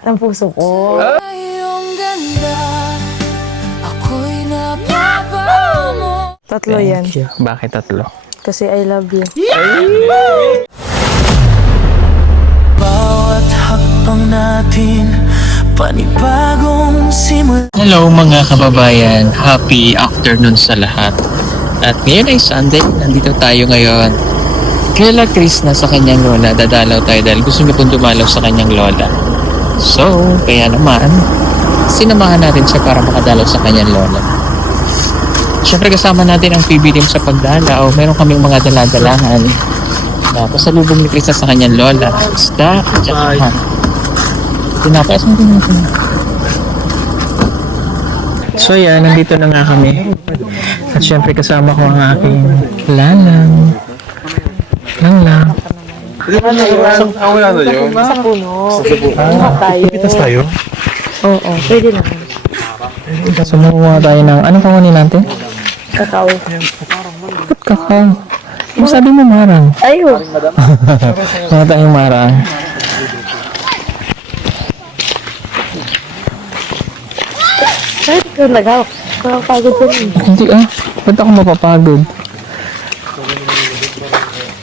ng puso ko. Tatlo yan. Thank you. Bakit tatlo? Kasi I love you. Bawat hakbang natin, panibagong simula. Hello mga kababayan, happy afternoon sa lahat. At ngayon ay Sunday, nandito tayo ngayon. Kila Chris na sa kanyang lola, dadalaw tayo dahil gusto niya pong dumalaw sa kanyang lola. So, kaya naman, sinamahan natin siya para makadalaw sa kanyang lola. Siyempre kasama natin ang PB team sa pagdalaw. Meron kaming mga daladalahan. Pasalubong ni Chris sa kanyang lola. Isda at saka tinapayas mo din natin. So yan, nandito na nga kami. At syempre kasama ko ang aking lalang. Lang. Sa puno. Tayo. Pitas tayo? Oo, pwede naman. Sumuha tayo ng, anong pangunin natin? Kakao. Ba't kakao? Ano sabi mo marang? Ayun. Mga tayong marang. Kahit ikaw nag-hawak. Nakapagod ko rin. Hindi ba't ako mapapagod?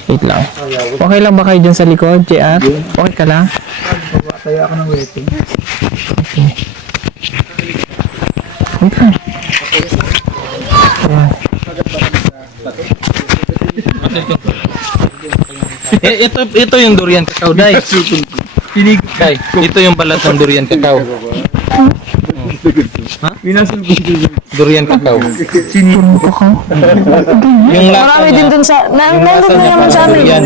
Wait lang. Okay lang ba kayo dyan sa likod, JR? Okay ka lang? Kaya ako ng waiting. Okay. Wait lang. Ayan. Ito yung durian kakao, Day. Day, ito yung balat ng durian kakao. Ha? Durian kakao. Puro pa ka. Yung Marami din dun sa... Nandun na naman sa amin. durian.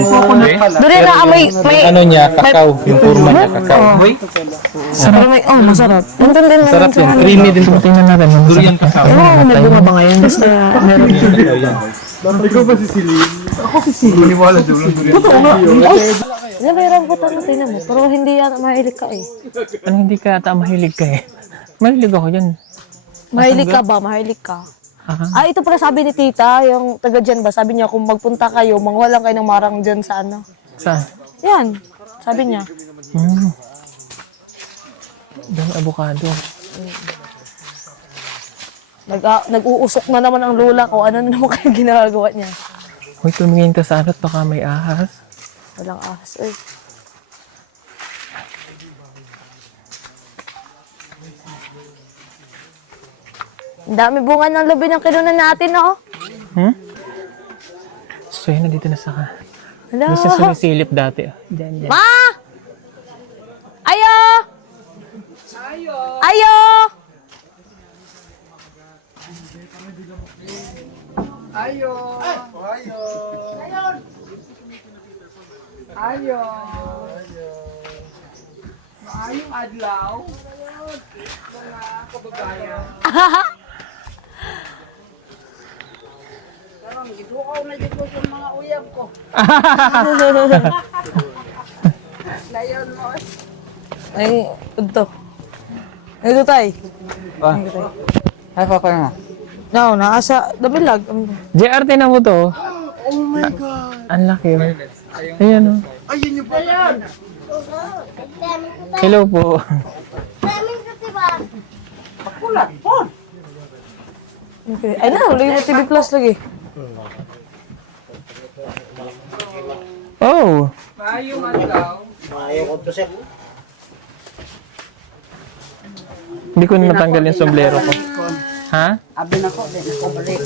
Doon na may... Ano niya, kakao. Yung purma niya, kakao. Pero may... Oh, masarap. Nandun din naman Sarap sa yan. amin. Creamy din. Tingnan natin. Durian kakao. Ewan ko kung may bunga ba ngayon. Basta meron. Ikaw ba si Celine? Ako si Celine. Maniwala doon ng durian. Yan may rambutan na tinan mo. Pero hindi yan mahilig ka eh. Ano hindi ka ata mahilig ka eh? Mahilig ako dyan. Mahilig ka ba? Mahilig ka. Aha. Ito pala sabi ni tita, yung taga dyan ba, sabi niya kung magpunta kayo, mangwala lang kayo ng marang dyan sa ano. Saan? Yan, sabi niya. Dami avocado. Nag-uusok na naman ang lula ko, ano na naman kayo ginagawa niya. Hoy, tumingin ka sa ano't baka may ahas. Walang ahas eh. Ang dami bunga ng labi ng kinunan natin, no? So yun, nandito na sa ka. Hello? Hindi siya sumisilip dati. Diyan. Ma! Ayo! Ayo! Ayo! Ayo. Ayo. Maayong adlaw. Mga kababayan. Karang gidukaw na dito sa mga uyab ko. Layon mo. Ay, ito. Ito tayo. Ay, papa mo. No, nasa dabilag. JR, tinan mo to. Oh my God. Ang laki. Ayan o. Ayun yung pala. Hello po. Pakulat po. Okay. Ay na, ulit mo TV Plus lagi. Oh. Maayong adlaw. Hindi ko na natanggal yung sombrero ko. Ha? Abi na ko, din ako balik.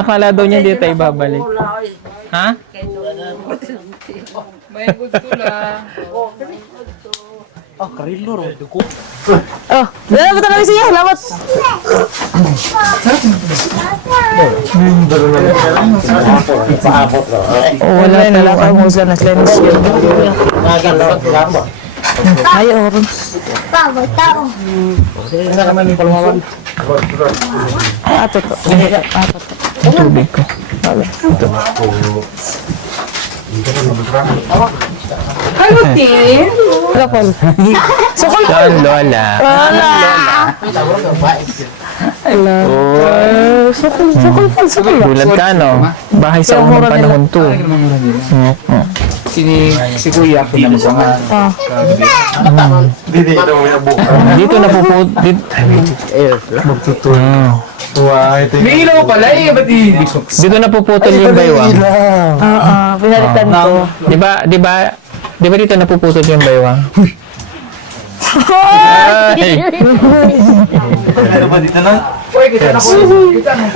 Akala daw niya hindi tayo babalik. Ha? May gusto lang. Ah, karilo ro. Oh, salamat talaga siya. Salamat. Oh, wala na lang talaga. ako sa lens yun. Ay, orange. Ato to. Ato to. Tubig ko. Hello, team. sukol. Sukol. John Lola. Wala. Hello. Sukol. Gulat ka, no? Bahay sa unang panahon to. Si Kuya ko na mga. Dito napuput... May ilaw pala eh, ba't Dito napuputol yung baywang. Oo, pinalitan ko. Di ba dito napuputol yung baywang? Ay! Uy, kita na ko. Kita nung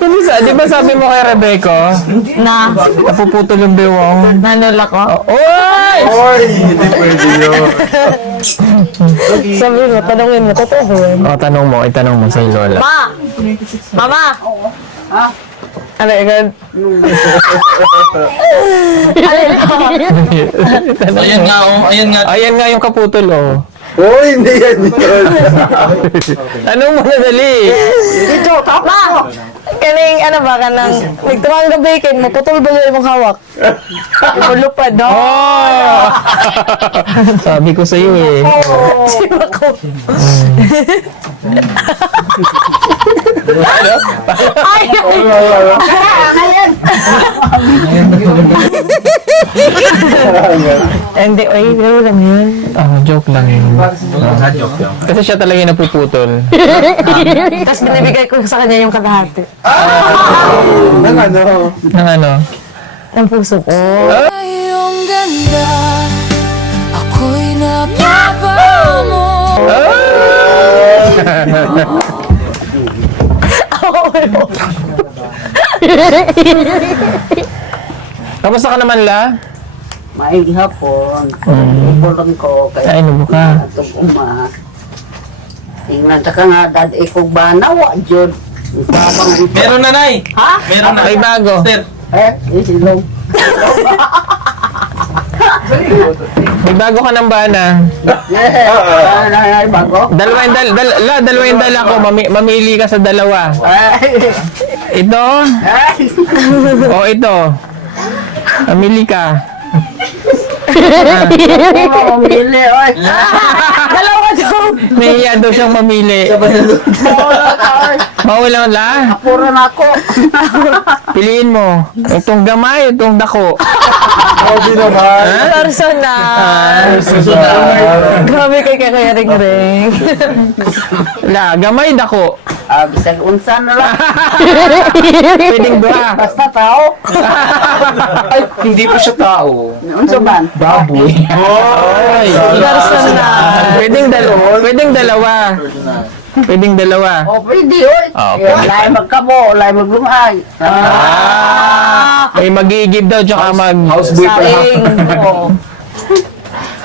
Hindi di ba sabi mo kay Rebecca, Na, napuputol yung baywang? nanula ko. Oy! Sabi mo, tanongin mo, totoo ba yun? O, itanong mo sa Lola. Ma! Mama! Ano yun? Ayan nga, oh. Ayan nga. Ayan nga yung kaputol, oh. Oh, hindi yan yun. Tanong mo na dali. Ito, ma! Kaning, ano ba, kanang, nagtumang ka bacon, maputol ba yung mong hawak? Lupad, no? Oh! Sabi ko sa'yo, eh. Sima ko. Ay! Ngayon! Hindi, ay, pero lang yun. Joke lang yun. Kasi siya talaga yung napuputol. Tapos binibigay ko sa kanya yung kalahati. Nang ano? Nang ano? Ang puso ko. Iyong ganda, ako'y napapamo. Kamusta ka naman, La? Maing hapon, kulong ko, kaya Ay, ano ka? itong Tingnan ka nga, dad, ikong banawa, Jod. Meron na, Nay. Ha? Meron na. May bago. Sir. Isilong. May bago ka ng bana. Ay, bago. Dalawa yung dala ko. Mamili ka sa dalawa. Ay, Ito? ay. O ito? Mamili ka. Puro mamili, oy. Dalawa daw! Nahiya daw siyang mamili. Mawala la? Puro na ako. Piliin mo. Itong gamay, itong dako. Sabi naman. Personal! Grabe kay Kuya Ring Ring. La, gamay, dako. Bisag unsa na lang. Pwedeng duha. Basta tao. Ay, hindi pa siya tao. Unsa man? Baboy. Oy. Personal. Pwedeng dalawa. Pwedeng dalawa. O, pwede, oy. Lay magkabo, lay maglungay. May mag-iigib daw, tsaka Houseboy pa. Saing. Oo.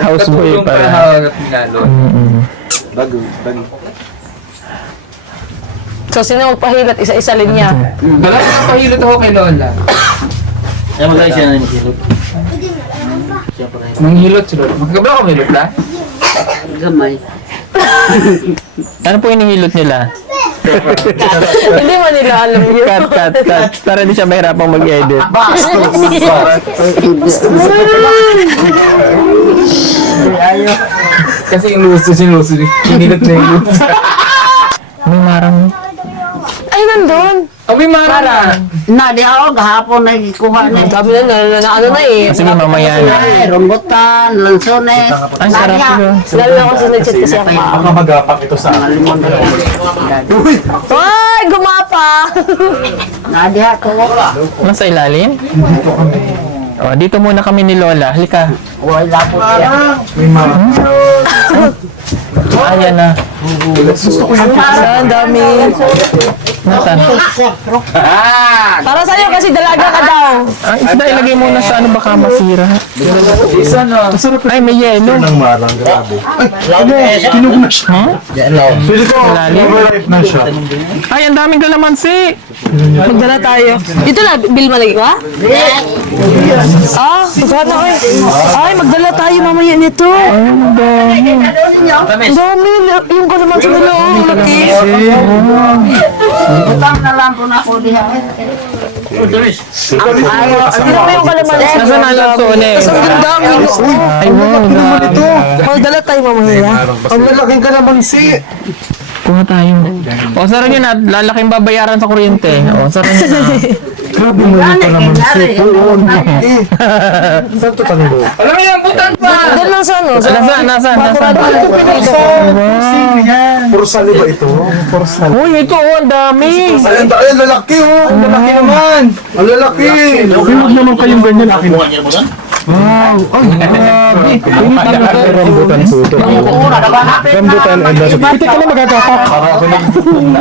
houseboy Katulong para para. hawagat ni Lalo. Bago. So, sino magpahilat? Isa-isa linya. Wala ko pahilot ako kay Lola. Ay, magkaya siya na yung hilot. Manghilot si Lola. Magkabla ko mahilot la? Gamay. Ano po hinihilot nila? Hindi mo nila alam yun. Cut. Para di siya mahirapang mag-edit. Kasi yung luso, sinuso. Hinilot na yung luso. May marang. Ay, nandun. Oh, may mara. Na, di ako, gahapon na ikuha na. Sabi na, ano na eh. Sige, mamaya na. Ay, rambutan, lansones. Ang sarap Nariya. ito. Lalo na ako sa nag-chat kasi ako. Baka magapak ito sa akin. Limon na yan. Ay, gumapa! Nadiha ko. Nasa ilalim? O, dito muna kami ni Lola. Halika. Wala po siya. Ayan na. Ang dami. Nasaan? Para sa'yo kasi dalaga ka daw. Ang isda ilagay muna sa ano baka masira. Isa na. Ay, may yelo. Nang marang, grabe. Ay, kinug na siya. Pwede ko, Malalim. overripe na siya. Ay, ang daming kalamansi. Magdala tayo. Dito na, Bill malagi ka? Magdala oy. Ay, magdala tayo mamaya nito. Ang dami. Yung kalamansi nila, oh, laki. Utang na lang po na ako diha. Ano mo yung kalamansi? Nasaan na lang to, ne? Tapos ang ganda ang menu. Ay, wow, grabe. Magdala tayo mamaya. Ang lalaking kalamansi. Kuha tayo. O, sarang yun at lalaking babayaran sa kuryente. O, sarang yun na. Grabe mo yung kalamansi. Oo, eh. Saan to tanong? Alam mo yan, butan pa! Doon lang sa ano? Nasaan? Porsali ba ito? Porsali. Uy, ito, ang dami. Ayun, lalaki oh. Ang lalaki naman. Ang lalaki. Huwag naman kayong ganyan. Akin. Wow. Ay, grabe. Rambutan suto. Rambutan and nasa. Piti ka na magkakakak.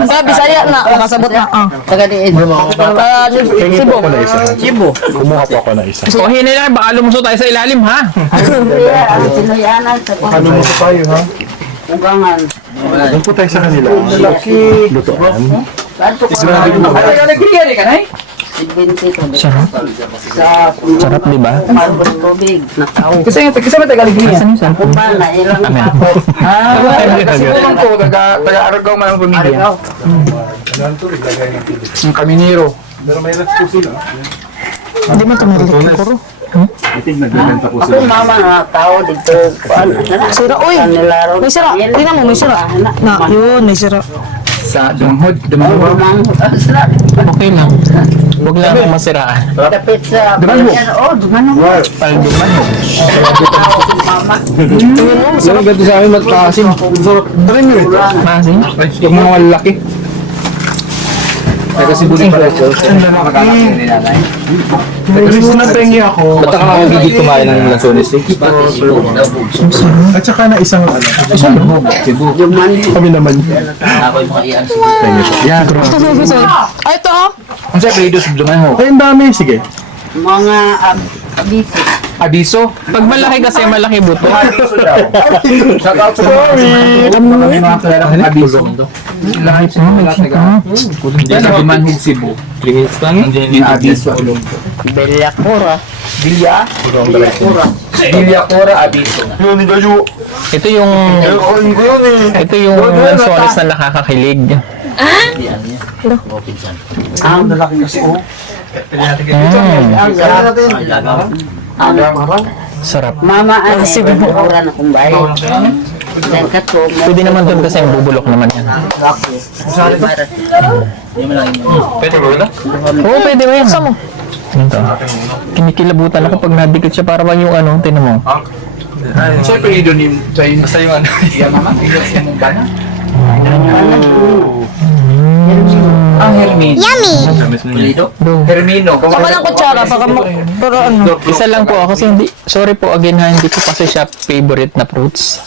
Sabi saya na, makasabot na. Taga diin. Hingi po ako na isa. Kumuha po ako na isa. O, hinay lang, baka lumusot tayo sa ilalim, ha? Sinayanan sa Ano mo po tayo ha? kugangan. Doon po tayo sa kanila. Lalaki. Lutoan. Kanto ko Grabe po. Ay, nagkiriyan ka na eh? Sarap. sa Sarap, di ba? marbos tubig. Nakaw. Kasi may tagaligriyan. Kumpal na ilang kapot. Kasi naman ko, taga-Aragaw man ang pamilya. Ang kaminero. Pero may rest po sila. Hindi man ito narinig ko. Itig nagbibenta po Ako sila. mama na tao dito. Sira, uy. May sira. Tingnan mo, may sira. Na, yun, may sira. Sa Dumahod. Okay lang. Huwag lang akong masiraan. Kapit sa Dumano. Palduman. Mama. Sabi ganito sa amin, magpakasim. Try nyo ito. Masin? Yung mga malaki. Kasi bulit pala ito. Gusto na pengi ako. Ba't ka makagigit kumain ng lansones? At saka na isang ano. Isang kami naman. Yan. Ay, ito oh. Ang sa Fredo sa Dumahod. Ay, ang dami. Sige. Mga abisi. Abiso. Pag malaki kasi, malaki buto. Sorry. Kami mga kilala ng Abiso. Lahat po. Yan sa Bimanhid, Cebu. Yung Abiso. Belyakura. Villacora, Abiso. Yun, hindi kayo. Ito yung... Ayun ko yun eh. Ito yung lansones na nakakakilig. Ang lalaki kasi oh. Sarap. Mama, ano, sigura na kung bahay. Dan kato, Pwede naman doon kasi bubulok naman yan. Pwede ba ito? Oo, pwede ba yan? Saan mo? Ito. Kinikilabutan ako pag nadikit siya para bang yung ano, tinan mo. Siyempre, yun yung basta yung ano. Iya, mama. Yung mong bana. Ang Hermino. Yummy! Hermino. Saka ng kutsara, baka pero ano. Isa lang po ako kasi hindi, sorry po again ha, hindi ko kasi siya favorite na fruits.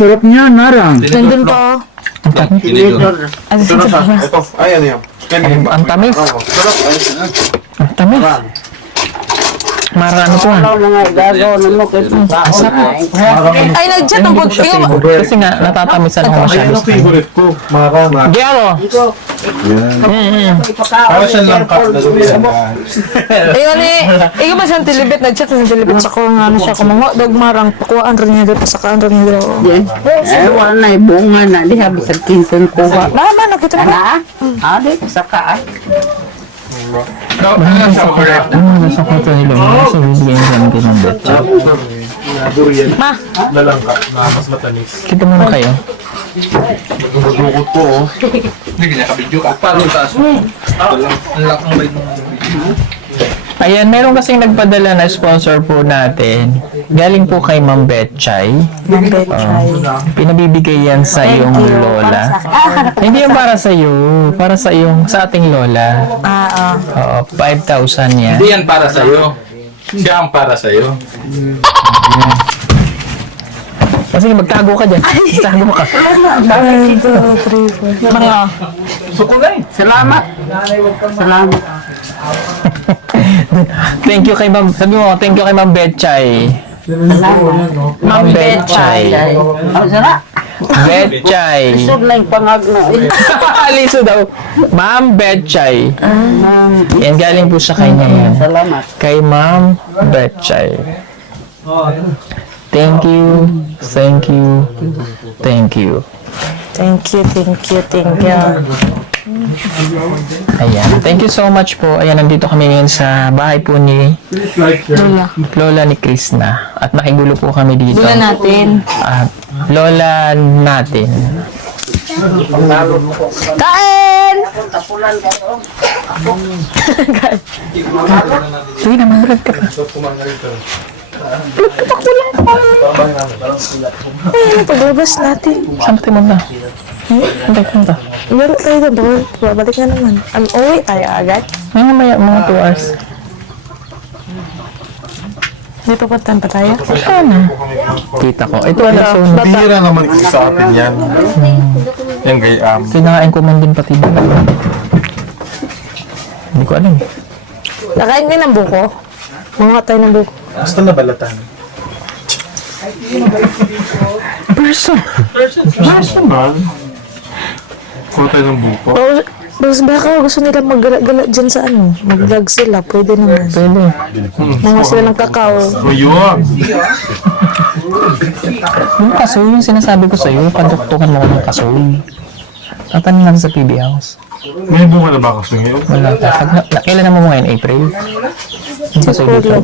Sarap niya, narang. Nandun pa. Ito. Ay, ano yan? Ang tamis. Ang tamis. Mara ano po ha? Ano na nga, gagaw na mo kayo sa Ay, nag-chat ang bud. Ikaw, Kasi nga, natatamisan ako Ay, masyado. ano favorite ko? Mara. Giaro! Para siyang langka na lumiyan. ayun eh. Ikaw ba siyang tilibit? Nag-chat sa tilibit sa ko nga ano siya. Kung mga dagmarang, pakuhaan rin niya dito. Pasakaan rin niya dito. wala na, bunga na. Di habi sa kinsan kuha. Mama, nakita mo. Di, saka Nasa kwarto nila. Nasa bibigyan sa amin ng betcha. Ma, Lalangka na mas matanis. Kita muna kayo. Magdudukot po oh. Hindi niya kabidyo ka. Parang taas mo. Ang lakang bay mo. Ayan, meron kasing nagpadala na sponsor po natin. Galing po kay Ma'am Betchay. Pinabibigay yan sa iyong lola. Hindi yan para sa iyo, para sa iyong sa ating lola. Oo, 5,000 yan. Hindi yan para sa'yo. Siya ang para sa'yo. Kasi magtago ka dyan. Magtago ka. mga. Suko na eh. salamat. Salamat. Thank you kay Ma'am. Sabi mo, thank you kay Ma'am Betchay. Ma'am Betchay. Ang sarap. Betchay. Sub na yung pangagno. Aliso daw. Ma'am Betchay. Yan, galing po sa kanya yan. Salamat. Kay Ma'am Betchay. Thank you. Thank you. Thank you. Thank you. Ayan. Thank you so much po. Ayan, nandito kami ngayon sa bahay po ni Lola ni Krishna. At nakigulo po kami dito. Lola natin. At Lola natin. Kain! Sige na, mamulag ka pa. Paglabas natin. Saan tayo muna? Hintay, punta. Laro tayo doon. Babalik na naman. Uwi tayo agad. Mamaya, mga 2 hours. Dito puntan pa tayo. Sana. Kita ko. Ito wala so. Bihira naman kasi sa atin yan. Yan gayam. Kinakain ko man din pati ba? Hindi ko alam. Nakain din ng buko. Mga tayo ng buko. Basta nabalatan. Personal. Kuha tayo ng buko. Basta baka gusto nila mag-gala dyan sa ano. Mag-vlog sila. Pwede naman. Pwede. Mga sila ng kakao. O yun. Yung kasoy, yung sinasabi ko sa'yo, paduktukan mo ko ng kasoy. Tatanong natin sa PB House. May bunga na ba kasi ngayon? Wala pa. Kailan naman mo ngayon? April? Yung kasoy dito.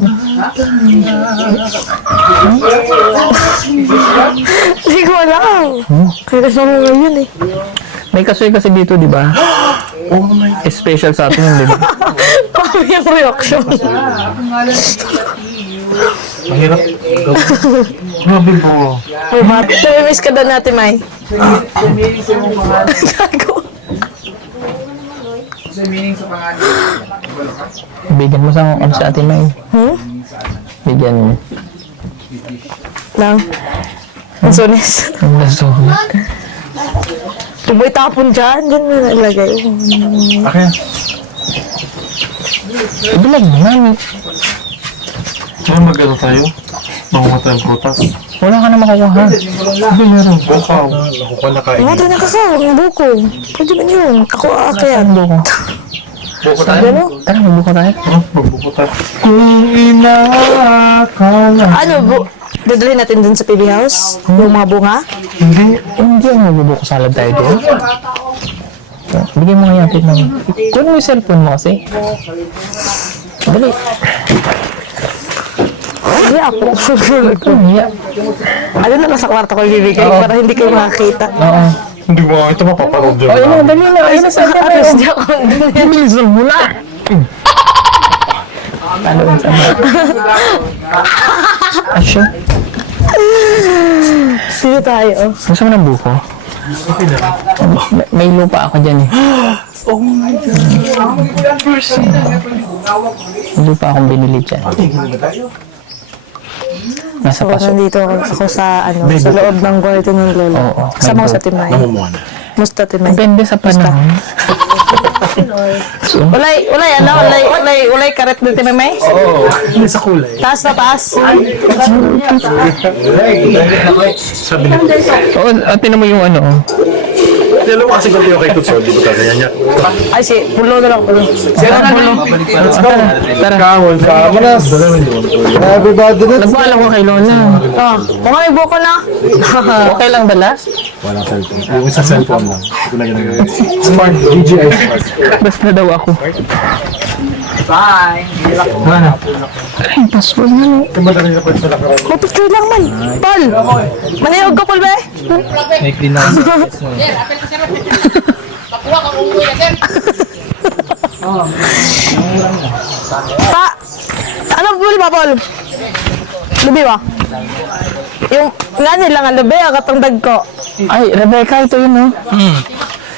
Hindi ko alam. Kaya sa mga yun eh. May kasoy kasi dito, di ba? Special sa atin yun, di ba? Paano yung reaction? Mahirap. Grabe po. Ay, mati. Miss ka daw natin, May. Gago. Bigyan mo sa ano sa atin, May. Bigyan mo. Lang. Ang sunis. Ang laso. Tuboy tapon dyan. Dyan mo nalagay. Okay. Ibulag mo, Mami. Kaya mag-ano tayo? Mangunga tayong prutas. Wala ka na makukuha. Sabi meron. Bukaw. Nakukuha na kain. Mga tayo ng kakao. Ang buko. Pwede man yun. Ako aakyan. Buko. Buko tayo? Ano? Tara, magbuko tayo. Magbuko tayo. Kung inakala. Ano? Dadalhin natin dun sa PB House? Yung mga bunga? Hindi ang magbubuko salad tayo doon. So, bigyan mo nga yatit ng... Kunin mo yung cellphone mo kasi. Dali. Hindi ako. Yeah. Ano na nasa kwarto ko ibibigay para hindi kayo makakita. Oo. Hindi mo, ito mapaparod dyan. Oh, yun, dali na. Ayun na sa akin. Aras di ako. Bilisan mo na. Ano yun sa mga? Asya? Dito tayo. Gusto mo ng buko? May lupa ako dyan eh. May lupa akong binili dyan. Nasa So, paso. nandito ako sa ano, sa loob ng kwarto ng lolo. Oo. Kasama ko sa Timay. Musta Timay? Depende sa panahon. Ulay karet ng Timay? Oo. Hindi sa kulay. Taas na taas. Sabi niya. Oo, tinan mo yung ano. Alam mo kasi kung tayo kay Tutso, di ba kaya niya? Ay, pulo na lang. Pulo. Tara. Kahon sa Amanas. Everybody na. Nagpaalam ko kay Lola. Kung may buko na. Okay lang bala? Walang cellphone. Yung sa cellphone lang. Ito na ginagawa. Smart. DJI Smart. Basta daw ako. Bye. Ay, password na. Tumadali na pa sa lakaran. Mapicture lang man. Paul! Manayog ka, Paul, be? May clean Pa! Ano buli ba, Paul? Lubi ba? Yung, nga nila nga lubi, ang katangdag ko. Ay, Rebecca, ito yun, no?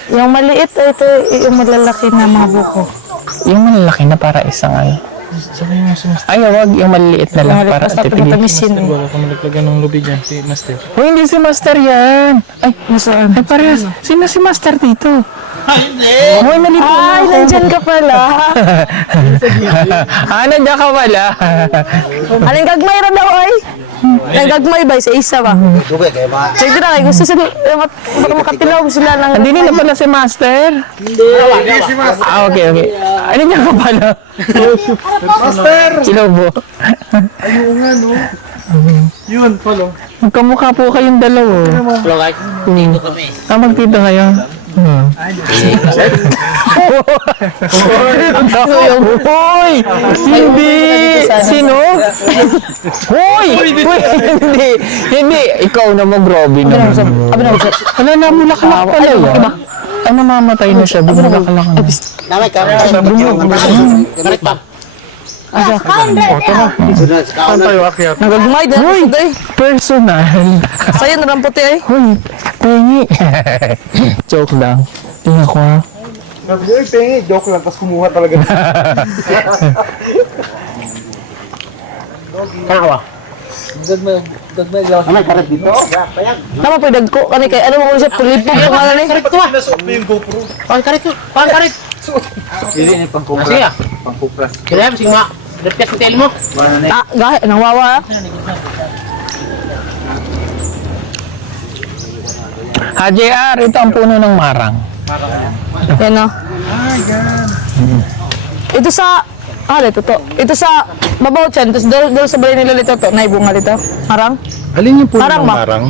Yung maliit, ito yung malalaki na mga buko. Yung malalaki na para isang ano. Ay, wag yung maliliit na lang para Basta titigil. pinatamisin eh. Wala kang nalaglagan ng lubig yan, si Master. Oh, hindi si Master yan. Ay, Nasaan? ay parehas. Sino si Master dito? Ay, hindi. Oh, nalito Ay, nandyan ka pala. nandiyan ka pala. Anong gagmay ra daw, ay? Ang gagmay ba? Sa isa ba? Sige na, gusto sila, baka makatilaw sila ng... Hindi na pala si Master. Hindi si Master. Ah, okay. Ano niya ka pala? Master! Silobo. Yun, follow. Magkamukha po kayong dalawa. Magtito kami. Magtito kayo. Hoy! Hindi! Sino? Hoy! Hindi! Hindi! Ikaw naman, grabe naman. Wala na, mulakalak pala yun. Ay, namamatay na siya. Bumulakalak na. Namay ka. Karet pa. Saan tayo akyat? Nagagmay din ako sa day. Personal. Sa'yo na lang puti ay. Hoy! Pengi! Joke lang. Tingnan ko ha. Sabi niya, pengi, joke lang, tapos kumuha talaga. Namay karet dito. Nama po dagko kani kay ano mo siya pulipog yung ano ni. Karet. Hindi ni pangkupras. Siya. Pangkupras. Kaya sing ma. Repet hotel mo. Ah, gahe nang wawa. JR, ito ang puno ng marang. Yan no. Ito sa dito to. Ito sa babaw chan, tapos doon sa balay nila dito to, naibunga dito. Marang? Alin yung puno Marang ng ba? marang?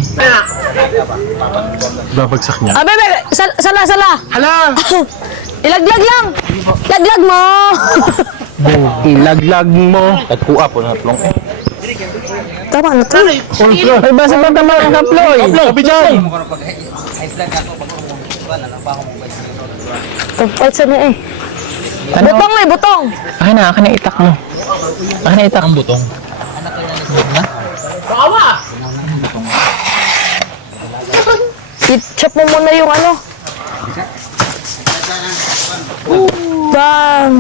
Babagsak niya. Ah, bebe, sala. Hala! Ilaglag lang. Laglag mo. Ilaglag mo. Tagkuha po na plong. Tama na to. Ay, basta pa tama ang kaploy. Sabi dyan! Tapos sa niya eh. Butong eh, butong. Akin na itak mo. Akin na itak. Ang butong. I-chop mo muna yung ano. Bang!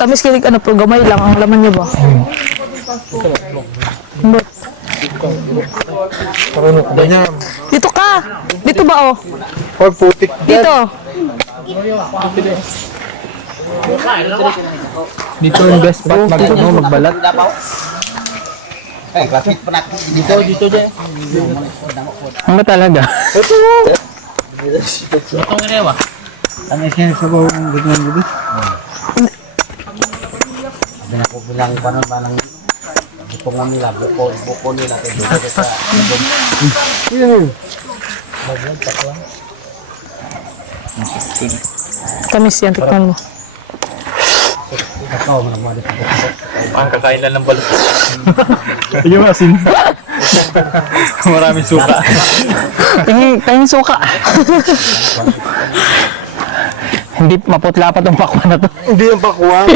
Kami skilig ano, pero gamay lang ang laman niyo ba? But, Ganyan. dito ka! Dito ba oh? Pag putik. Dito! Dito yung best spot magbalat. Eh, graphic pa natin. Dito dyan. Ang ba talaga? Itong ganewa. Ang isin sa bawang ng ganyan gabi. Ako bilang paano ba ng buko nila, buko nila kay sa Tamis yan, tikman mo. Ang kakain lang ng balot. Yung asin. Maraming suka. Tingin suka. Hindi maputla pa tong pakwan na to. Hindi yung bakwa.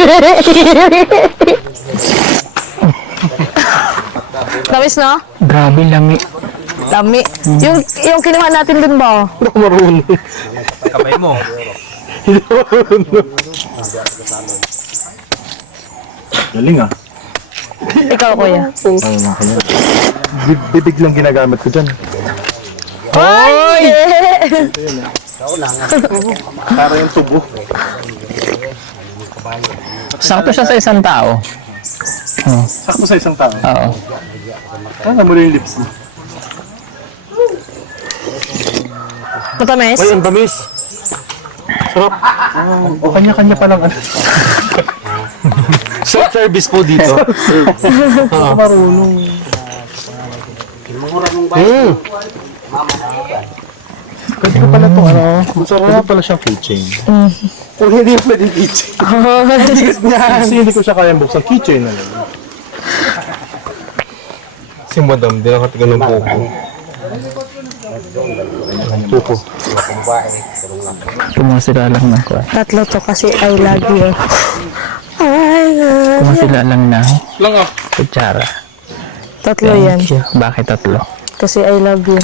Tamis no? Grabe lami. Lami. Yung kinuha natin dun ba oh? Hindi ako marunong. Kamay mo. Hindi ako marunong. Galing ah. Ikaw kuya. Bibig lang ginagamit ko dyan. Hoy! Para yung tubo. Sakto siya sa isang tao. Sakto sa isang tao. Oo. Ano mo yung lips mo? Matamis? Ay, ang tamis. Sarap. O kanya-kanya pa lang ano. Self-service po dito. Marunong. Pwede ko pala itong ano. Pwede pala siyang keychain. Kung hindi yung pwede keychain. Kasi hindi ko siya kayang buksan. Keychain na lang. Si madam, di nakatigal ng pupo. Pupo. Kumasila lang ng kwa. Tatlo to kasi I love you. I love you. Kumasila lang ng kutsara. Tatlo yan. Bakit tatlo? Kasi I love you.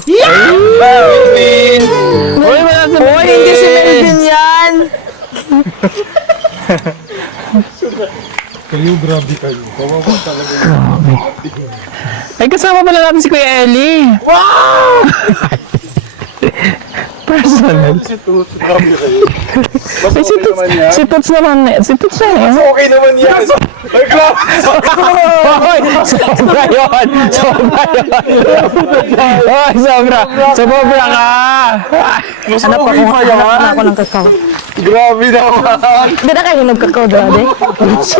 Uy, wala sa Hoy, hindi si Melvin yan! Kayo, grabe kayo. Kawawa talaga. Ay, kasama pala natin si Kuya Ellie. Wow! Personal. Si Tuts, grabe kayo. Mas Ay, okay naman yan. si Tuts naman. Si Tuts na yan. Okay naman yan. Ay, grabe. Hoy! Sobra yun! Sobra yun! Hoy, sobra! Sobra ka! Hanap ako ng kakao. Grabe naman. Hindi na kayo hinog kakao dati.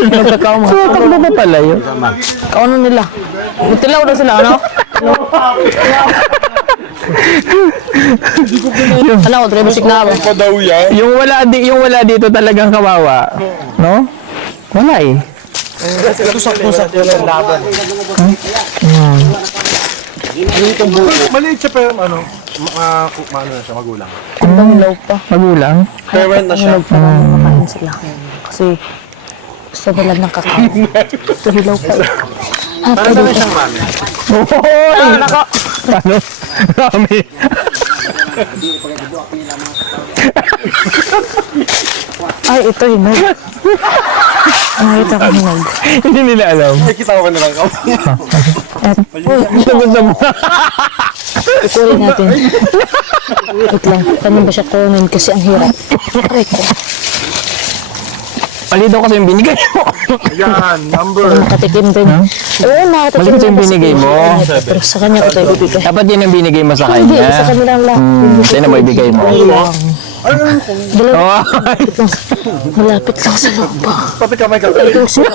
Hinog kakao mo. Takbo ba pala yun? Kauno nila. Mutilaw na sila, ano? Ano, trebisik na ba? Pa daw yan. Yung wala dito talagang kawawa. No? Wala eh. Maliit siya pero ano, maano na siya, magulang. Ang hilaw pa. Magulang. Parent na siya. Hinog pa lang makain sila. Kasi gusto nila ng kakao. Ito hilaw pa eh. Parang na siyang mami. Oy! Ano? Rami. Ay, ito hinog. Nakita ko hinog. Hindi nila alam. Nakikita ko na lang ako. Uy, Gusto mo. ituloy natin. Wait lang. Paano ba siya kunin? Kasi ang hirap. Aray ko. Mali daw kasi yung binigay mo. Yan, number. Nakatikim din. Oo, nakatikim Mali kasi yung din binigay mo. Pero sa kanya ko ito ibibigay. Dapat yun yung binigay mo sa Hindi, kanya. sa kanila lang. Sino mo ibigay mo? Dalawa. Oh, Malapit lang sa loob pa. Pati kamay ka. Ito siya.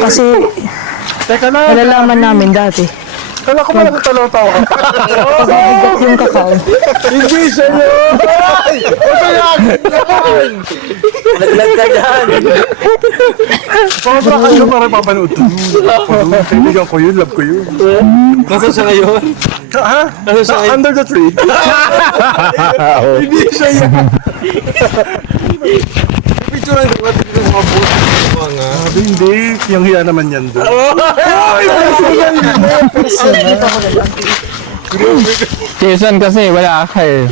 Kasi Teka na. nalalaman namin dati. Kala ko ba nagtalaw-tawa ka? Pagkabigat yung kakao. Hindi siya yun! Ay! Huwag ka yan! Naglag ka yan! Sobra kayo para papanood to. Kaibigan ko yun, love ko yun. Nasaan siya ngayon? Ha? Nasaan siya ngayon? Under the tree. Hindi siya yun. Picture lang dapat dito ng mga boat. Hindi, yung hiya naman yan doon. Ay! Jason kasi wala ka eh.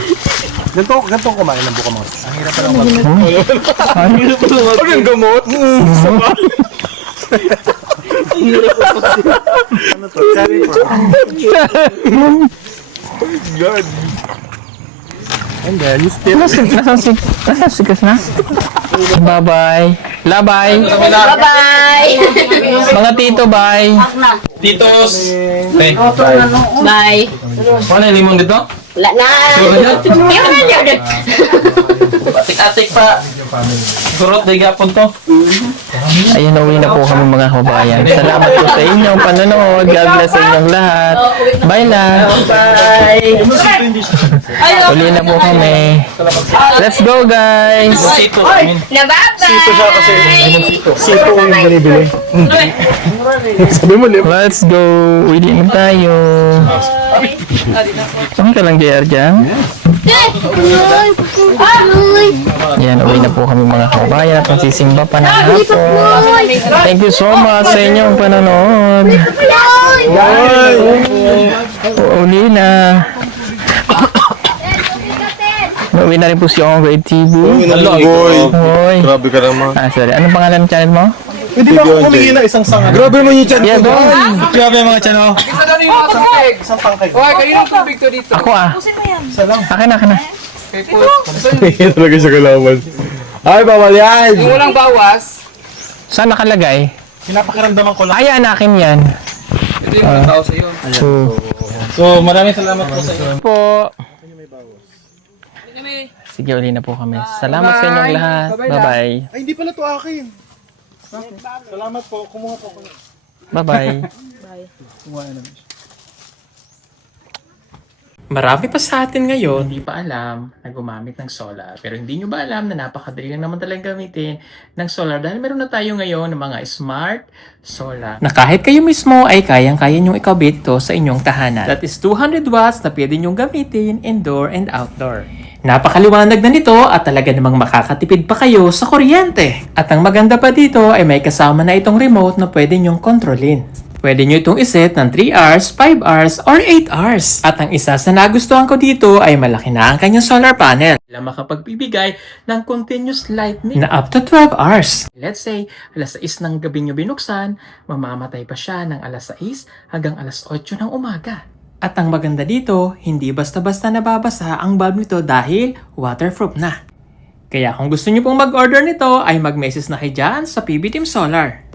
Ganito kumain ng buka mo. Ang hirap pa lang Ang hirap pa lang Ano yung gamot? Ano to? Cherry God. And then, you still... Nasaan si Kas na? Bye-bye. Labay. Bye-bye! Mga tito, bye. Titos! Bye! Ano yung limon dito? Wala na! Yung na dyan! Atik-atik pa. Surot, day gapon to. Ayun, uwi na po kami mga kabayan. Salamat po sa inyong panonood. God bless sa inyong lahat. Bye na. Bye! Uli na po kami. Let's go, guys. Sito, I mean. Bye-bye! Sito ko yung binibili. Sabi mo, Lim. Let's go. Uwi na tayo. Saan ka lang, JR, dyan? Yan, uwi na po kami mga kabayan at magsisimba pa ng hapon. Thank you so much sa inyong panonood. Uli na. Uwi na rin po si Onggrade TV. Boy. Hoy. Grabe ka naman. Sorry. Anong pangalan ng channel mo? Hindi ba ako humingi na isang sanga? Grabe mo yung chan Yeah, ko. bro. Grabe mga chan ko. Ako ah. Akin na. Hindi talaga siya kalaman. Ay, bawal yan! Walang bawas. Saan nakalagay? Pinapakiramdaman ko lang. Ay, anakin yan. Ito yung mga tao sa'yo. So, maraming salamat po sa inyo. Po. Sige, uli na po kami. Salamat sa inyong lahat. Bye-bye. Ay, hindi pala to akin. Salamat po. Kumuha po ko. Bye-bye. Marami pa sa atin ngayon hindi pa alam na gumamit ng solar. Pero hindi nyo ba alam na napakadali lang naman talagang gamitin ng solar dahil meron na tayo ngayon ng mga smart solar. Na kahit kayo mismo ay kayang-kaya nyong ikabit ito sa inyong tahanan. That is 200 watts na pwede nyong gamitin indoor and outdoor. Napakaliwanag na nito at talaga namang makakatipid pa kayo sa kuryente. At ang maganda pa dito ay may kasama na itong remote na pwede nyong kontrolin. Pwede nyo itong iset ng 3 hours, 5 hours, or 8 hours. At ang isa sa nagustuhan ko dito ay malaki na ang kanyang solar panel. Na makapagbibigay ng continuous lightning na up to 12 hours. Let's say, alas 6 ng gabi nyo binuksan, mamamatay pa siya ng alas 6 hanggang alas 8 ng umaga. At ang maganda dito, hindi basta-basta nababasa ang bulb nito dahil waterproof na. Kaya kung gusto nyo pong mag-order nito ay mag-message na kayo dyan sa PB Team Solar.